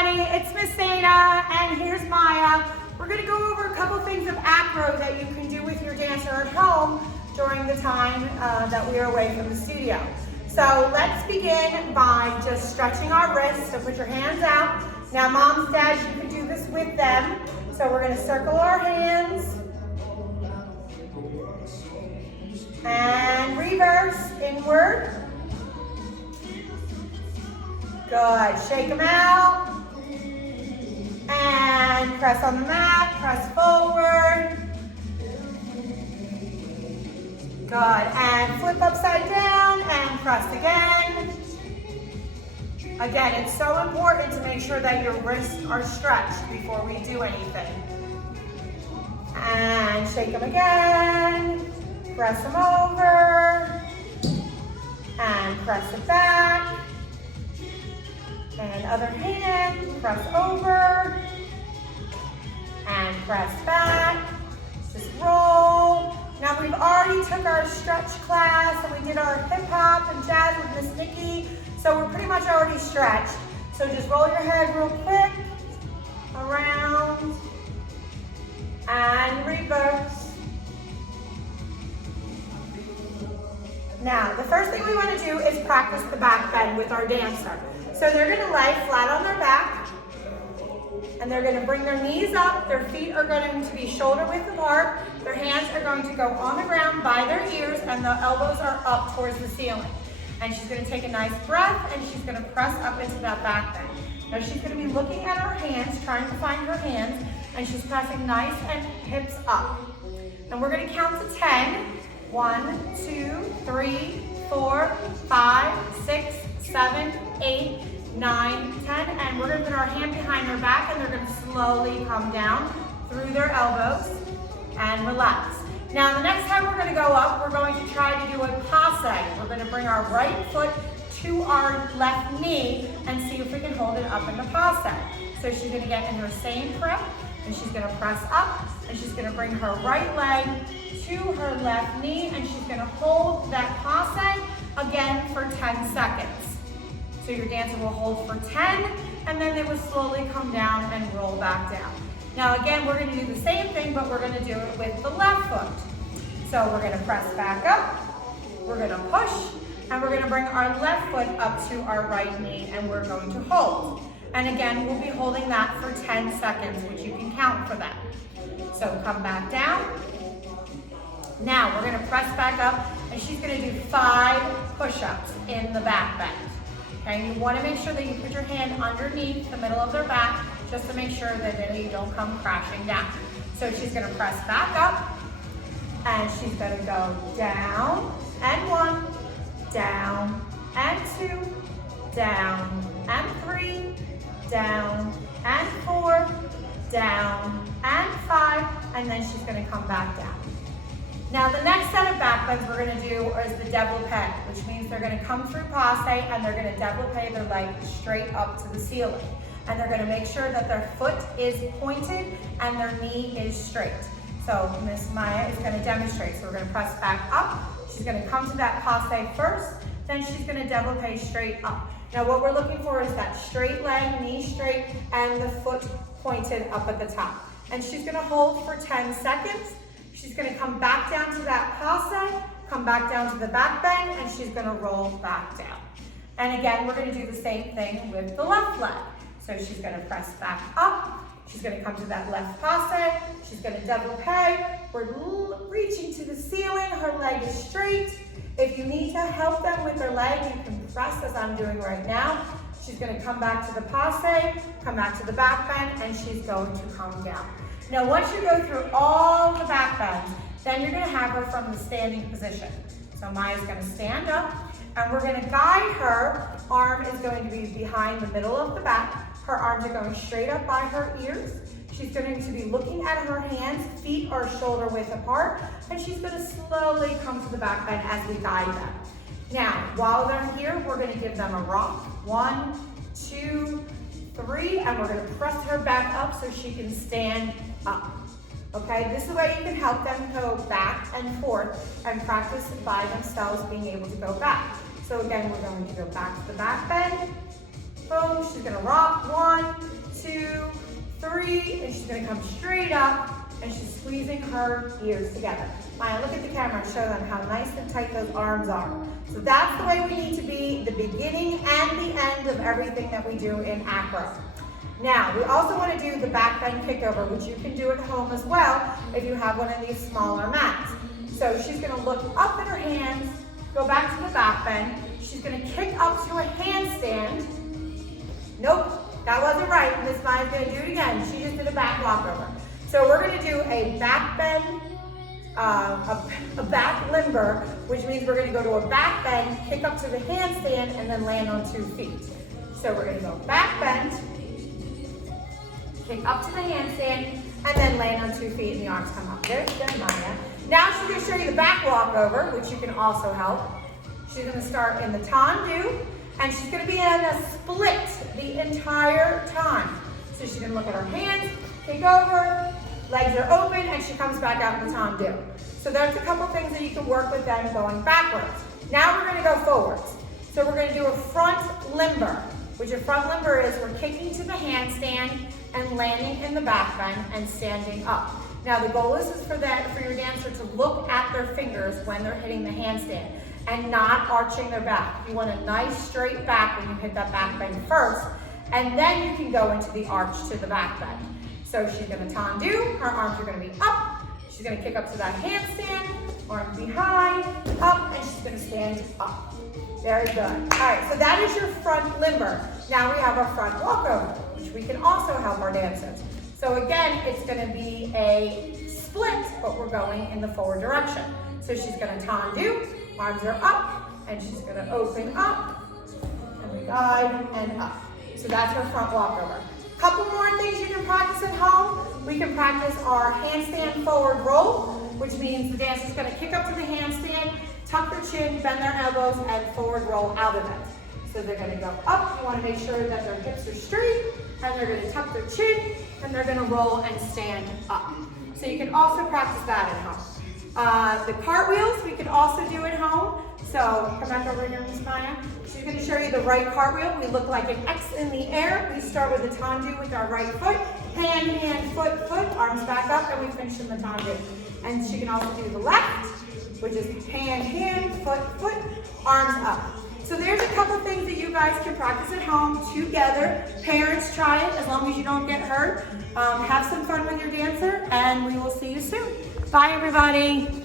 everybody, it's Miss Dana and here's Maya. We're going to go over a couple things of acro that you can do with your dancer at home during the time that we are away from the studio. So let's begin by just stretching our wrists. So put your hands out. Now moms, dads, you can do this with them. So we're going to circle our hands and reverse inward. Good, shake them out, and press on the mat, press forward. Good, and flip upside down, and press again. Again, it's so important to make sure that your wrists are stretched before we do anything. And shake them again, press them over, and press it back. And other hand, press over and press back. Just roll. Now we've already took our stretch class and we did our hip hop and jazz with Miss Nikki. So we're pretty much already stretched. So just roll your head real quick, around and reverse. Now the first thing we want to do is practice the back bend with our dancer. So they're going to lay flat on their back, and they're going to bring their knees up. Their feet are going to be shoulder width apart. Their hands are going to go on the ground by their ears, and the elbows are up towards the ceiling. And she's going to take a nice breath, and she's going to press up into that back bend. Now she's going to be looking at her hands, trying to find her hands, and she's pressing nice and hips up. And we're going to count to 10. 1, 2, 3, 4, 5, 6, 7, 8, 9, 10, and we're going to put our hand behind their back and they're going to slowly come down through their elbows and relax. Now the next time we're going to go up, we're going to try to do a passe. We're going to bring our right foot to our left knee and see if we can hold it up in the passe. So she's going to get in her same prep and she's going to press up and she's going to bring her right leg to her left knee and she's going to hold that passe again for 10 seconds. So your dancer will hold for 10, and then they will slowly come down and roll back down. Now again, we're going to do the same thing, but we're going to do it with the left foot. So we're going to press back up, we're going to push, and we're going to bring our left foot up to our right knee, and we're going to hold. And again, we'll be holding that for 10 seconds, which you can count for that. So come back down. Now we're going to press back up, and she's going to do 5 push-ups in the back bend. Okay, you want to make sure that you put your hand underneath the middle of their back just to make sure that you don't come crashing down. So she's going to press back up and she's going to go down and 1, down and 2, down and 3, down and 4, down and 5, and then she's going to come back down. Now the next set of back bends we're going to do is the développé, which means they're going to come through passe and they're going to développé their leg straight up to the ceiling. And they're going to make sure that their foot is pointed and their knee is straight. So Miss Maya is going to demonstrate. So we're going to press back up. She's going to come to that passe first, then she's going to développé straight up. Now what we're looking for is that straight leg, knee straight, and the foot pointed up at the top. And she's going to hold for 10 seconds. She's going to come back down to that passe, come back down to the back bend, and she's going to roll back down. And again, we're going to do the same thing with the left leg. So she's going to press back up. She's going to come to that left passe. She's going to développé. We're reaching to the ceiling. Her leg is straight. If you need to help them with their leg, you can press as I'm doing right now. She's going to come back to the passe, come back to the back bend, and she's going to come down. Now once you go through all the back bends, then you're going to have her from the standing position. So Maya's going to stand up and we're going to guide her. Arm is going to be behind the middle of the back. Her arms are going straight up by her ears. She's going to be looking at her hands, feet are shoulder width apart, and she's going to slowly come to the back bend as we guide them. Now, while they're here, we're going to give them a rock. 1, 2, 3, and we're going to press her back up so she can stand up. Okay, this is the way you can help them go back and forth and practice by themselves being able to go back. So again, we're going to go back to the back bend. Boom, she's going to rock. 1, 2, 3, and she's gonna come straight up, and she's squeezing her ears together. Maya, look at the camera and show them how nice and tight those arms are. So that's the way we need to be, the beginning and the end of everything that we do in Acro. Now, we also want to do the back bend kickover, which you can do at home as well if you have one of these smaller mats. So she's going to look up at her hands, go back to the back bend. She's going to kick up to a handstand. Nope, that wasn't right. Miss Maya's going to do it again. She just did a back walkover. So we're going to do a back bend, a back limber, which means we're going to go to a back bend, kick up to the handstand, and then land on 2 feet. So we're going to go back bend, kick up to the handstand, and then land on 2 feet and the arms come up. There's good, Maya. Now she's going to show you the back walkover, which you can also help. She's going to start in the tendu, and she's going to be in a split the entire time. So she's going to look at her hands, kick over, legs are open, and she comes back out in the tendu. So there's a couple things that you can work with them going backwards. Now we're going to go forwards. So we're going to do a front limber, which a front limber is we're kicking to the handstand and landing in the back bend and standing up. Now the goal is for your dancer to look at their fingers when they're hitting the handstand and not arching their back. You want a nice straight back when you hit that back bend first, and then you can go into the arch to the back bend. So she's going to tendu, her arms are going to be up, she's going to kick up to that handstand, arms behind, up, and she's going to stand up. Very good. All right, so that is your front limber. Now we have our front walkover, which we can also help our dancers. So again, it's going to be a split, but we're going in the forward direction. So she's going to tendu, arms are up, and she's going to open up, and we guide, and up. So that's her front walkover. Couple more things you can practice at home. We can practice our handstand forward roll, which means the dancer's going to kick up to the handstand, tuck their chin, bend their elbows, and forward roll out of it. So they're going to go up. You want to make sure that their hips are straight, and they're going to tuck their chin, and they're going to roll and stand up. So you can also practice that at home. The cartwheels we can also do at home. So come back over here, Miss Maya. She's going to show you the right cartwheel. We look like an X in the air. We start with the tendu with our right foot, hand, hand, foot, foot, arms back up, and we finish in the tendu. And she can also do the left, which is hand, hand, foot, foot, arms up. So there's a couple things that you guys can practice at home together. Parents, try it as long as you don't get hurt. Have some fun with your dancer, and we will see you soon. Bye, everybody.